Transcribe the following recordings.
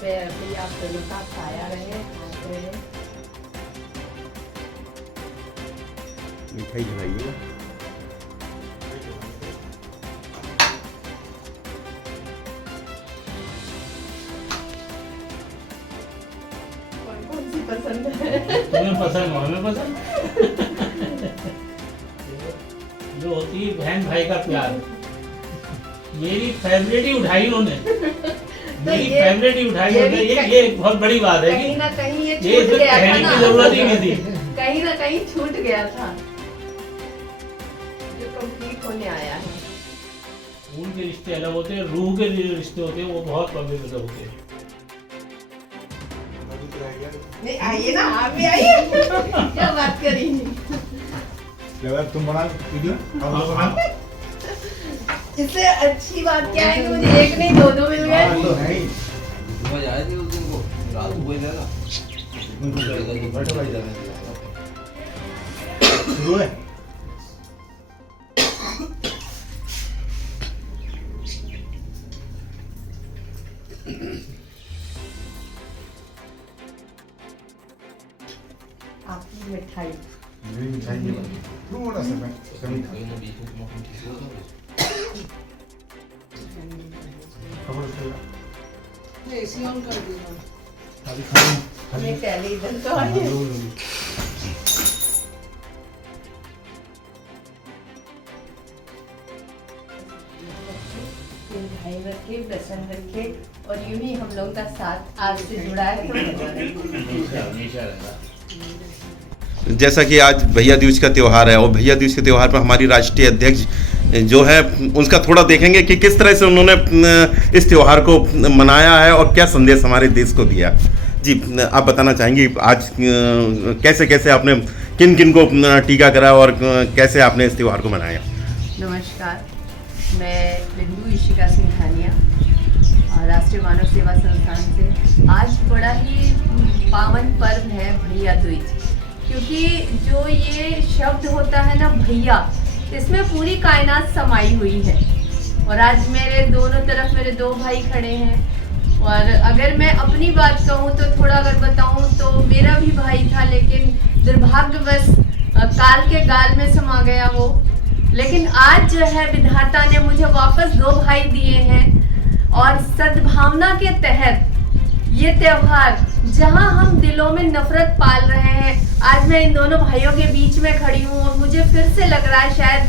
पे भी आप दोनों का छाया रहे, हाथ रहे। मिठाई खिलाइएगा। कौन सी पसंद है? तुम्हें पसंद हो, हमें पसंद। जो होती है बहन भाई का प्यार, मेरी फेवरेट ही उठाई उन्होंने। मेरी फेवरेट ही उठाई उन्होंने। ये बहुत बड़ी बात है कहीं ना कहीं ये ये छूट गया था कहने ना, की जरूरत ही नहीं थी। कहीं ना कहीं छूट गया था जो कंप्लीट होने आया है। खून के रिश्ते अलग होते हैं, रूह के जो रिश्ते होते हैं वो बहुत पवित्र होते हैं। नहीं आइए ना, आप भी आइए। क्या बात करी? तुम बना वीडियो। इससे अच्छी बात क्या है कि मुझे एक नहीं दो मिल गए। तो है ही। मजा आया थी उस दिन को, रात को बोल ना शुरू है। आपकी मिठाई मेरी मिठाई नहीं बनी। थोड़ा सा मैं कमी था। खबर चला। एसी ऑन कर दी ना। अभी खाली मैं पहले इधर तो आई। मिठाई रखे, बेसन रखे और यूं ही हम लोगों का साथ आज से जुड़ा है तो हमेशा रहेगा। जैसा कि आज भैया दूज का त्यौहार है और भैया दूज के त्यौहार पर हमारी राष्ट्रीय अध्यक्ष जो है उसका थोड़ा देखेंगे कि किस तरह से उन्होंने इस त्यौहार को मनाया है और क्या संदेश हमारे देश को दिया। जी आप बताना चाहेंगी आज कैसे कैसे आपने किन किन को टीका करा और कैसे आपने इस त्यौहार को मनाया। नमस्कार, मैं बिंदु इशिका सिंघानिया और राष्ट्रीय मानव सेवा संस्थान से। आज बड़ा ही पावन पर्व है भैया दूज, क्योंकि जो ये शब्द होता है ना भैया, इसमें पूरी कायनात समाई हुई है। और आज मेरे दोनों तरफ मेरे दो भाई खड़े हैं। और अगर मैं अपनी बात कहूँ तो थोड़ा अगर बताऊँ तो मेरा भी भाई था, लेकिन दुर्भाग्यवश काल के गाल में समा गया वो। लेकिन आज जो है विधाता ने मुझे वापस दो भाई दिए हैं और सद्भावना के तहत ये त्योहार जहां हम दिलों में नफरत पाल रहे हैं, आज मैं इन दोनों भाइयों के बीच में खड़ी हूँ और मुझे फिर से लग रहा है शायद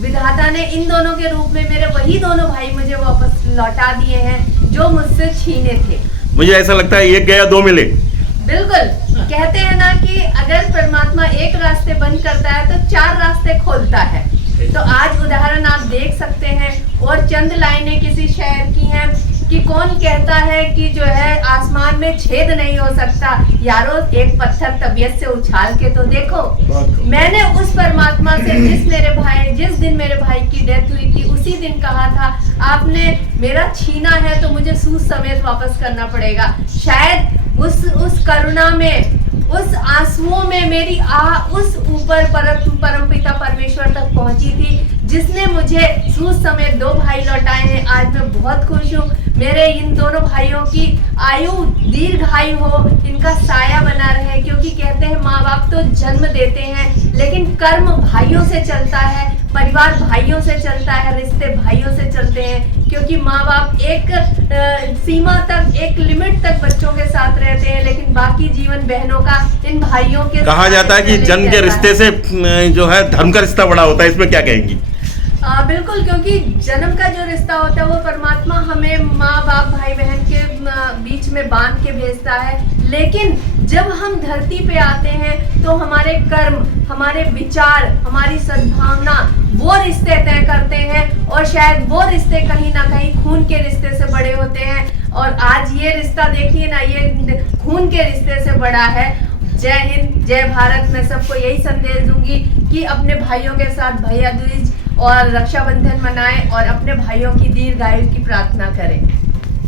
विधाता ने इन दोनों के रूप में मेरे वही दोनों भाई मुझे वापस लौटा दिए हैं जो मुझसे छीने थे। मुझे ऐसा लगता है एक गया दो मिले। बिल्कुल, कहते हैं ना कि अगर परमात्मा एक रास्ते बंद करता है तो चार रास्ते खोलता है। तो आज उदाहरण आप देख सकते हैं और चंद लाइनें किसी शायर की हैं कि कौन कहता है कि जो है आसमान में छेद नहीं हो सकता, यारो एक पत्थर तबीयत से उछाल के तो देखो। मैंने उस परमात्मा से जिस दिन मेरे भाई की डेथ हुई थी उसी दिन कहा था आपने मेरा छीना है तो मुझे सूद समेत वापस करना पड़ेगा। शायद उस करुणा में, उस आंसुओं में मेरी उस ऊपर परम पिता परमेश्वर तक पहुंची थी जिसने मुझे सूद समेत दो भाई लौटाए हैं। आज मैं बहुत खुश हूँ। मेरे इन दोनों भाइयों की आयु दीर्घायु हो, इनका साया बना रहे, क्योंकि कहते हैं माँ बाप तो जन्म देते हैं लेकिन कर्म भाइयों से चलता है, परिवार भाइयों से चलता है, रिश्ते भाइयों से चलते हैं। क्योंकि माँ बाप एक सीमा तक, एक लिमिट तक बच्चों के साथ रहते हैं, लेकिन बाकी जीवन बहनों का इन भाइयों के कहा जाता है कि जन्म के रिश्ते से जो है धर्म का रिश्ता बड़ा होता है, इसमें क्या कहेंगी। बिल्कुल, क्योंकि जन्म का जो रिश्ता होता है वो परमात्मा हमें माँ बाप भाई बहन के बीच में बांध के भेजता है। लेकिन जब हम धरती पे आते हैं तो हमारे कर्म, हमारे विचार, हमारी सद्भावना वो रिश्ते तय करते हैं और शायद वो रिश्ते कहीं ना कहीं खून के रिश्ते से बड़े होते हैं। और आज ये रिश्ता देखिए ना, ये खून के रिश्ते से बड़ा है। जय हिंद, जय भारत। मैं सबको यही संदेश दूंगी कि अपने भाइयों के साथ भैया दूज और रक्षाबंधन मनाएं और अपने भाइयों की दीर्घायु की प्रार्थना करें।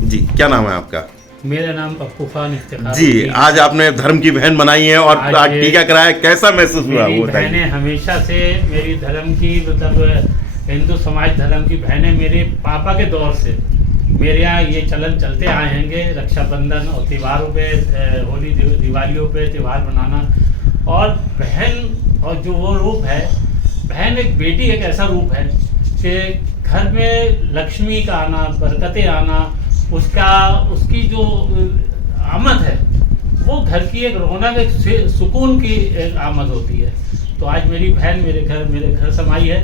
जी क्या नाम है आपका। मेरा नाम पप्पू खान इफ्तिखार जी, आज आपने धर्म की बहन बनाई है और आज टीका कराया, कैसा महसूस हुआ वो बताइए। बहनें हमेशा से मेरी धर्म की, मतलब हिंदू समाज धर्म की बहनें मेरे पापा के दौर से मेरे यहाँ ये चलन चलते आए हैंगे, रक्षाबंधन और त्योहारों पे, होली दिवालियों पे त्यौहार बनाना। और बहन और जो वो रूप है, बहन एक बेटी एक ऐसा रूप है कि घर में लक्ष्मी का आना, बरकतें आना, उसकी जो आमद है वो घर की एक रौनक, एक सुकून की एक आमद होती है। तो आज मेरी बहन मेरे घर समाई है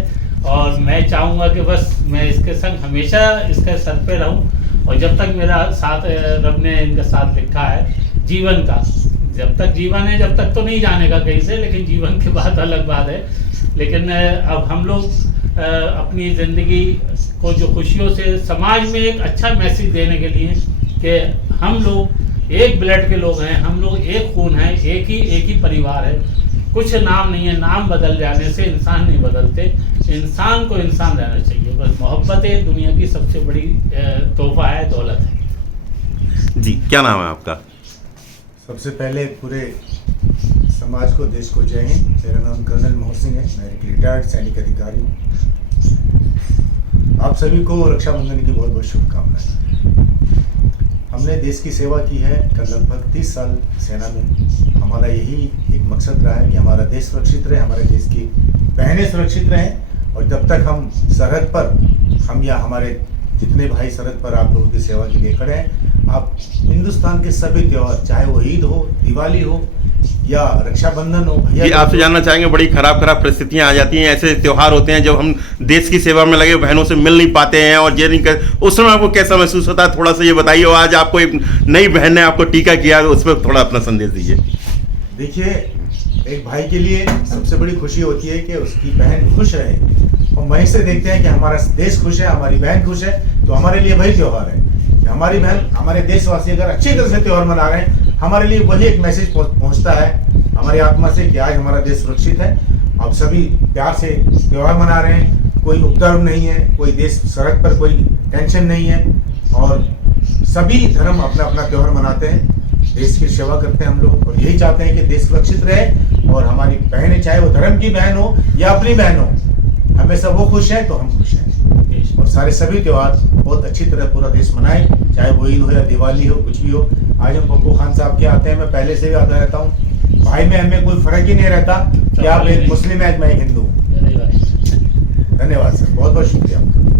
और मैं चाहूँगा कि बस मैं इसके संग हमेशा इसके सर पे रहूँ। और जब तक मेरा साथ, रब ने इनका साथ लिखा है जीवन का, जब तक जीवन है जब तक तो नहीं जानेगा कहीं से, लेकिन जीवन के बाद अलग बात है। लेकिन अब हम लोग अपनी ज़िंदगी को जो खुशियों से समाज में एक अच्छा मैसेज देने के लिए कि हम लोग एक ब्लड के लोग हैं, हम लोग एक खून है, एक ही परिवार है। कुछ नाम नहीं है, नाम बदल जाने से इंसान नहीं बदलते, इंसान को इंसान रहना चाहिए। बस मोहब्बत दुनिया की सबसे बड़ी तोहफा है, दौलत है। जी, क्या नाम है आपका? सबसे पहले पूरे समाज को, देश को जय हिंद। मेरा नाम कर्नल मोहन सिंह है, मैं एक रिटायर्ड सैनिक अधिकारी हूँ। आप सभी को रक्षाबंधन की बहुत बहुत शुभकामनाएं। हमने देश की सेवा की है लगभग 30 साल सेना में। हमारा यही एक मकसद रहा है कि हमारा देश सुरक्षित रहे, हमारे देश की बहनें सुरक्षित रहें। और जब तक हम सरहद पर, हम या हमारे जितने भाई सरहद पर आप लोगों की सेवा के लिए खड़े हैं, आप हिंदुस्तान के सभी त्यौहार, चाहे वो ईद हो, दिवाली हो या रक्षाबंधन हो, जी आपसे जानना चाहेंगे, बड़ी खराब परिस्थितियां आ जाती हैं, ऐसे त्योहार होते हैं जब हम देश की सेवा में लगे बहनों से मिल नहीं पाते हैं और ये नहीं कर, उस समय आपको कैसा महसूस होता है, थोड़ा सा ये बताइए। और आज आपको एक नई बहन ने आपको टीका किया, उस पर थोड़ा अपना संदेश दीजिए। देखिए, एक भाई के लिए सबसे बड़ी खुशी होती है कि उसकी बहन खुश रहे। और वहीं से देखते हैं कि हमारा देश खुश है, हमारी बहन खुश है, तो हमारे लिए वही त्यौहार है। हमारी बहन, हमारे देशवासी अगर अच्छी तरह से त्यौहार मना रहे हैं, हमारे लिए वही एक मैसेज पहुंचता है हमारी आत्मा से कि आज हमारा देश सुरक्षित है। अब सभी प्यार से त्यौहार मना रहे हैं, कोई उपद्रव नहीं है, कोई देश सड़क पर कोई टेंशन नहीं है, और सभी धर्म अपना अपना त्यौहार मनाते हैं, देश की सेवा करते हैं हम लोग। और यही चाहते हैं कि देश सुरक्षित रहे और हमारी बहनें, चाहे वो धर्म की बहन हो या अपनी बहन हो, हमेशा वो खुश है तो हम खुश हैं। और सारे सभी त्यौहार बहुत अच्छी तरह पूरा देश मनाए, चाहे वो ईद हो या दिवाली हो, कुछ भी हो। आज हम पप्पू खान साहब के आते हैं, मैं पहले से भी आता रहता हूँ। भाई में हमें कोई फर्क ही नहीं रहता कि आप एक मुस्लिम है, मैं एक हिंदू हूँ। धन्यवाद सर, बहुत बहुत शुक्रिया आपका।